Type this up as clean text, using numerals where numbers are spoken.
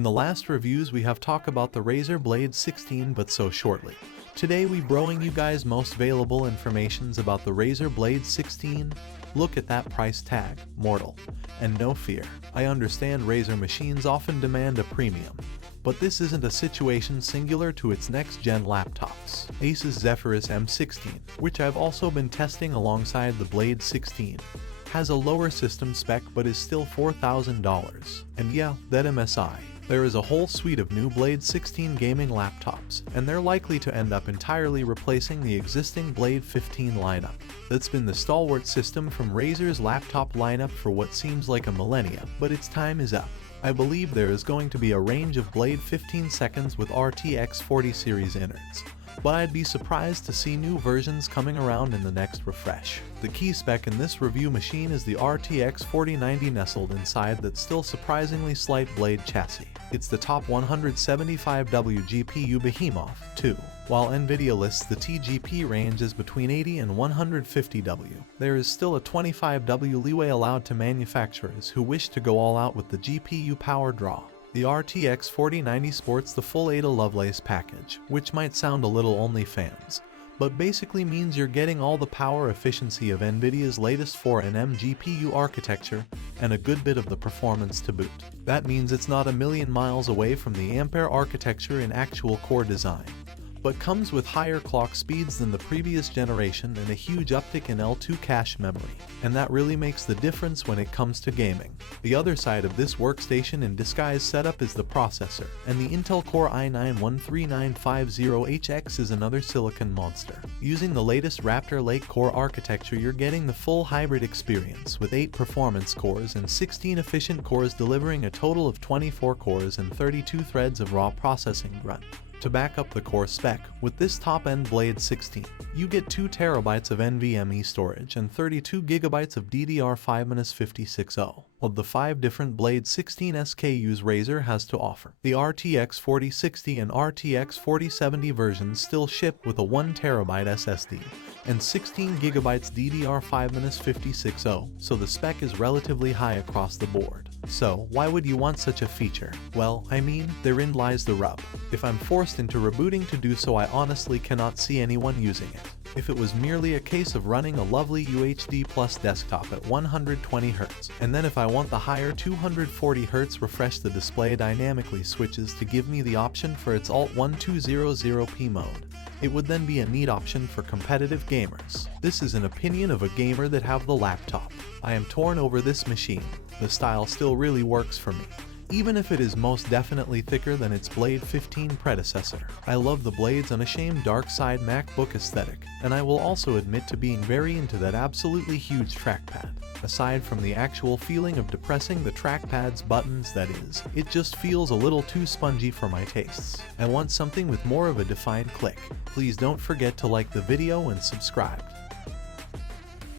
In the last reviews we have talked about the Razer Blade 16 but so shortly. Today we bring you guys most valuable informations about the Razer Blade 16. Look at that price tag, mortal. And no fear, I understand Razer machines often demand a premium. But this isn't a situation singular to its next-gen laptops. Asus Zephyrus M16, which I've also been testing alongside the Blade 16, has a lower system spec but is still $4,000. And yeah, that MSI. There is a whole suite of new Blade 16 gaming laptops, and they're likely to end up entirely replacing the existing Blade 15 lineup. That's been the stalwart system from Razer's laptop lineup for what seems like a millennia, but its time is up. I believe there is going to be a range of Blade 15 seconds with RTX 40 series innards, but I'd be surprised to see new versions coming around in the next refresh. The key spec in this review machine is the RTX 4090 nestled inside that still surprisingly slight Blade chassis. It's the top 175W GPU behemoth, too. While Nvidia lists the TGP range as between 80 and 150W, there is still a 25W leeway allowed to manufacturers who wish to go all out with the GPU power draw. The RTX 4090 sports the full Ada Lovelace package, which might sound a little OnlyFans, but basically means you're getting all the power efficiency of Nvidia's latest 4nm GPU architecture and a good bit of the performance to boot. That means it's not a million miles away from the Ampere architecture in actual core design, but comes with higher clock speeds than the previous generation and a huge uptick in L2 cache memory, and that really makes the difference when it comes to gaming. The other side of this workstation in disguise setup is the processor, and the Intel Core i9-13950HX is another silicon monster. Using the latest Raptor Lake Core architecture, you're getting the full hybrid experience with 8 performance cores and 16 efficient cores, delivering a total of 24 cores and 32 threads of raw processing run. To back up the core spec, with this top-end Blade 16, you get 2TB of NVMe storage and 32GB of DDR5-5600 of the 5 different Blade 16 SKUs Razer has to offer. The RTX 4060 and RTX 4070 versions still ship with a 1TB SSD and 16GB DDR5-5600, so the spec is relatively high across the board. So, why would you want such a feature? Well, I mean, therein lies the rub. If I'm forced into rebooting to do so, I honestly cannot see anyone using it. If it was merely a case of running a lovely UHD Plus desktop at 120Hz, and then if I want the higher 240Hz refresh, the display dynamically switches to give me the option for its Alt 1200p mode. It would then be a neat option for competitive gamers. This is an opinion of a gamer that have the laptop. I am torn over this machine. The style still really works for me, even if it is most definitely thicker than its Blade 15 predecessor. I love the Blade's unashamed dark side MacBook aesthetic, and I will also admit to being very into that absolutely huge trackpad. Aside from the actual feeling of depressing the trackpad's buttons, that is, it just feels a little too spongy for my tastes. I want something with more of a defined click. Please don't forget to like the video and subscribe.